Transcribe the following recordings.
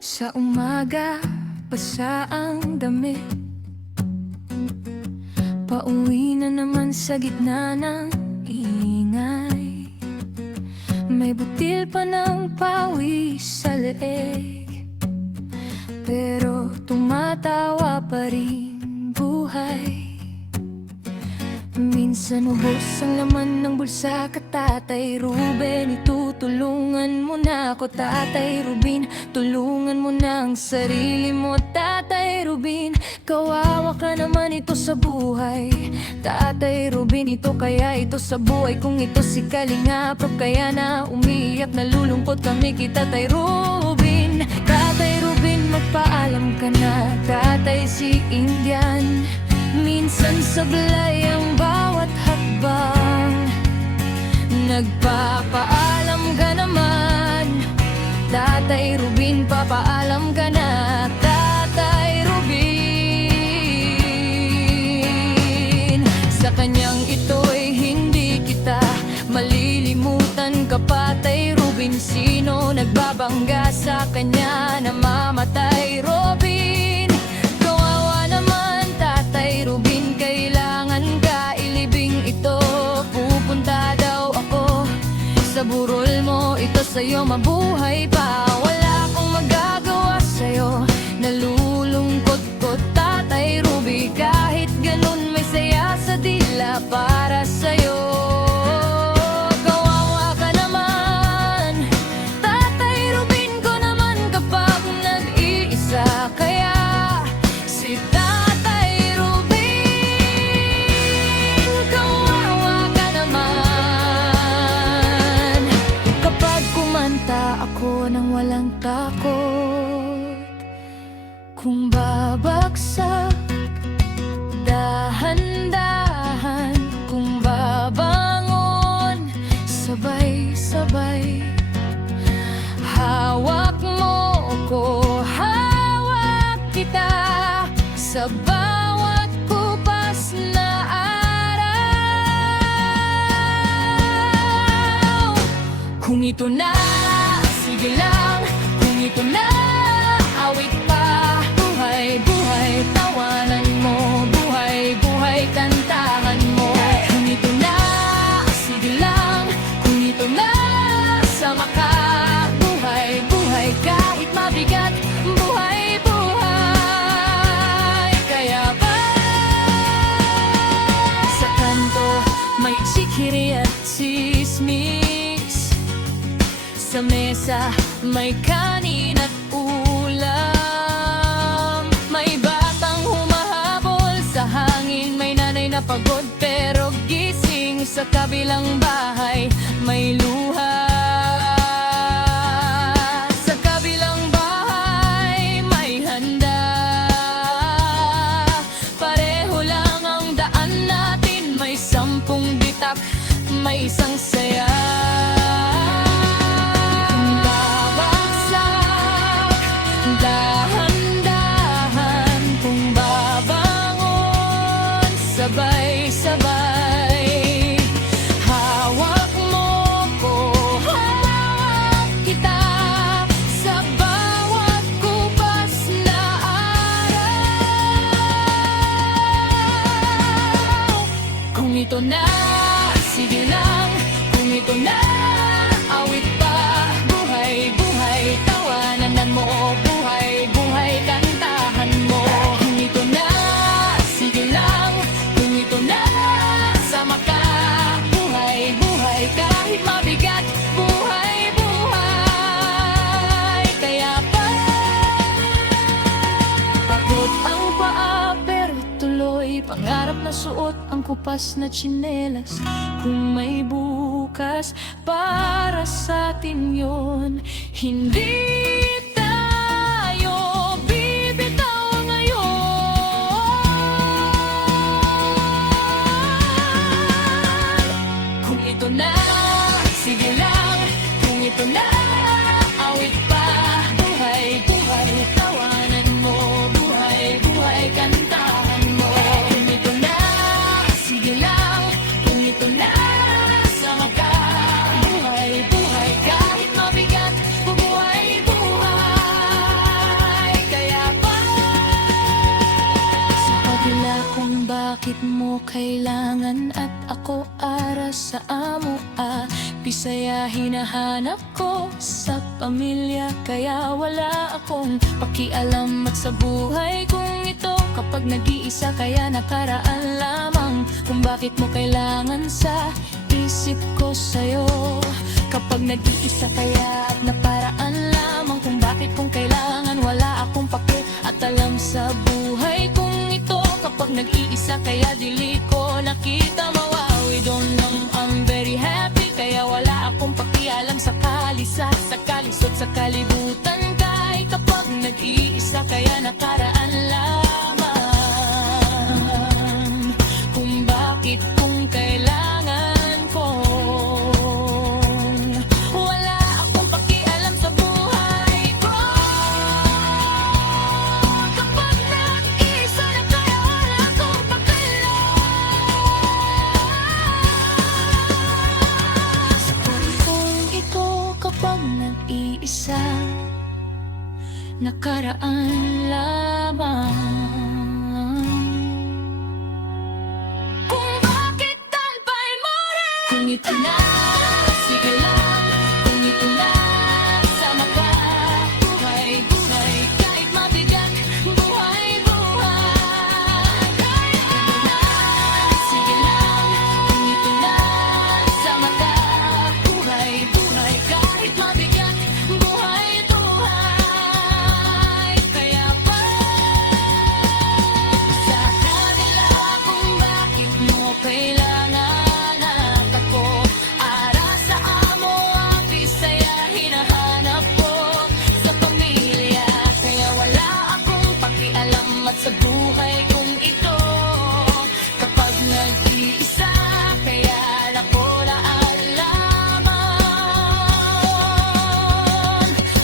Sa umaga, basa ang damit. Pauwi na naman sa gitna ng ingay. May butil pa ng pawis sa leeg, pero tumatawa pa rin buhay. Minsan ubos ang laman ng bulsa ka, Tatay Ruben. Itutulungan mo na ako, Tatay Rubin. Tulungan mo na ang sarili mo, Tatay Rubin. Kawawa ka naman, ito sa buhay, Tatay Rubin. Ito kaya ito sa buhay, kung ito si Kalingap Rob. Kaya na umiiyak, nalulungkot kami kay Tatay Rubin. Tatay Rubin, magpaalam ka na, Tatay si Indian. Minsan sablay ang bawat hakbang. Nagpapaalam ka naman, Tatay Rubin. Papaalam ka na, Tatay Rubin. Sa kanyang ito'y hindi kita malilimutan ka, Tatay Rubin. Sino nagbabangga sa kanya na mamatay, Robin? Kawawa naman, Tatay Rubin. Kailangan ka ilibing ito. Pupunta daw ako sa burol mo, ito sa'yo mabuhay pa. Wala akong magagawa sa'yo, nalulungkot ko, Tatay Ruby. Kahit ganun may saya sa dila para sa'yo. Kawawa ka naman, Tatay Rubin ko naman kapag nag-iisa. Kaya si Tatay Rubin, kawawa ka naman. Kapag kumanta ako nang walang takot, kung babagsak, dahan-dahan. Kung babangon, sabay-sabay. Hawak mo ko, hawak kita, sa bawat kupas na araw. Kung ito na, sige lang. Kung ito na, awit pa. Buhay, buhay, tawanan mo. Buhay, buhay, kantahan mo. Kung ito na, sige lang. Kung ito na, sama ka. Buhay, buhay, kahit mabigat. Buhay, buhay. Kaya ba sa kanto may chikiri at sismis, sa mesa may kanin at ulam. May batang humahabol sa hangin, may nanay na pagod pero gising. Sa kabilang bahay may luha. Sa kabilang bahay may handa. Pareho lang ang daan natin, may 10 bitak, may isang saya. Sabay-sabay, hawak mo ko, hawak kita, sa bawat kupas na araw. Kung ito na, sige lang. Kung ito na, awit pa. Buhay, buhay, tawanan mo. Buhay, buhay, kantahan mo. Kung ito na, sige lang. Kung ito na, sama ka. Buhay, buhay, kahit mabigat. Buhay, buhay. Kaya pa pagod ang paa pero tuloy. Pangarap na suot ang kupas na tsinelas. Kung may bukas para sa atin yun, hindi tayo bibitaw ngayon. Kung ito na, sige lang. Kung ito na, awit pa. Buhay, buhay, tawanan mo. Buhay, buhay, kantahan mo. Kung ito na, sige lang. Kung ito na, sama ka. Buhay, buhay, kahit mabigat. Buhay, buhay. bakit mo kailangan at ako aras sa amo Bisaya hinahanap ko sa pamilya kaya wala akong pakialam at sa buhay kong ito kapag nag-iisa kaya nakaraan lamang kung bakit mo kailangan sa isip ko sa'yo kapag nag-iisa kaya at naparaan lamang kung bakit kung kailangan wala akong pake at alam sa buhay kong ito kapag nag-iisa kaya dili ko nakita mawawi don't know I'm very happy kaya wala akong pakialam sa kalisa sa kalisot sa kalibutan kay kapag nag-iisa kaya nakaraan lamang kung bakit kung kailangan ko wala akong pakialam sa buhay ko kapag nag-iisa na kaya wala akong pakialam sa kung ito kapag nag-iisa nakaraan lamang kung bakit talpay mo rin kung ito na sige lang kung ito na sama ka buhay kahit mabigat buhay kahit ito na sige lang kung ito na sama ka buhay kahit mabigat buhay kaya pa sa kanila kung bakit mo kailangan at ako ara sa amo ang bisaya hinahanap ko sa pamilya kaya wala akong pakialam at sa buhay kong ito kapag nag-iisa kaya nakulaan lamang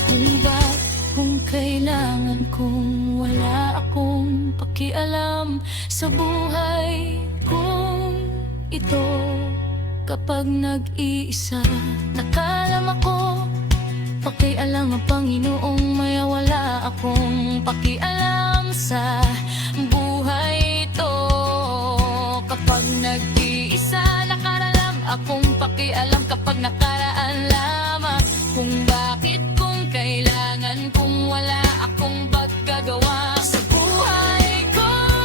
kung ba kung kailangan kung wala akong pakialam sa buhay kong ito kapag nag-iisa nakalam ako pakialam ang Panginoong maya wala akong pakialam sa buhay